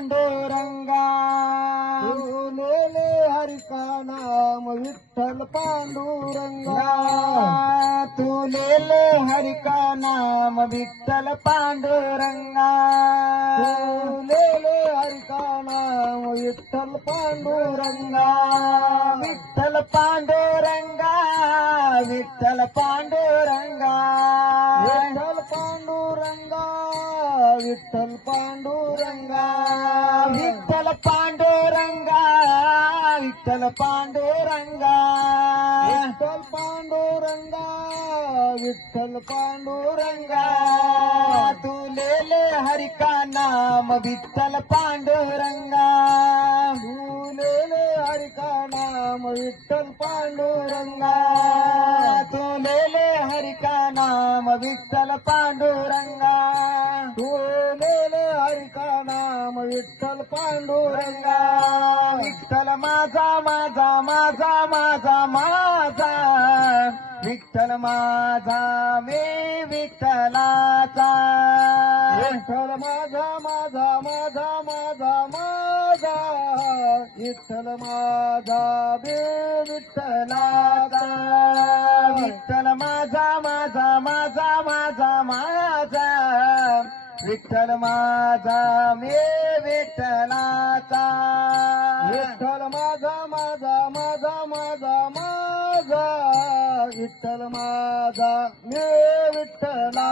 पांडुरंगा तुलेले हरी का नाम विठ्ठल पांडुरंगा तुलेले हरी का नाम विठ्ठल पांडुरंगा तुलेले हरी का नाम विठ्ठल पांडुरंगा विठ्ठल पांडुरंगा विठ्ठल पांडुरंगा विठ्ठल पांडुरंगा विठ्ठल पांडुरंगा विठ्ठल पांडुरंगा विठ्ठल पांडुरंगा विठ्ठल पांडुरंगा विठ्ठल पांडुरंगा तुलेले हरी का नाम विठ्ठल पांडुरंगा तुलेले हरी का नाम विठ्ठल पांडुरंगा तुलेले हरी का नाम विठ्ठल पांडुरंगा तुलेले हरी का नाम विठ्ठल पांडुरंगा विठ्ठल माझा माझा माझा माझा माझा विठ्ठल माझा मी विठ्ठलाचा विठ्ठल माझा माझा माझा माझा माझा विठ्ठल माझा मी विठ्ठलाचा विठ्ठल माझा माझा माझा माझा माझा विठ्ठल माझा मी विठ्ठलाचा विठ्ठल माझा माझा माझा माझा माझा विठ्ठल माझा मी विठ्ठला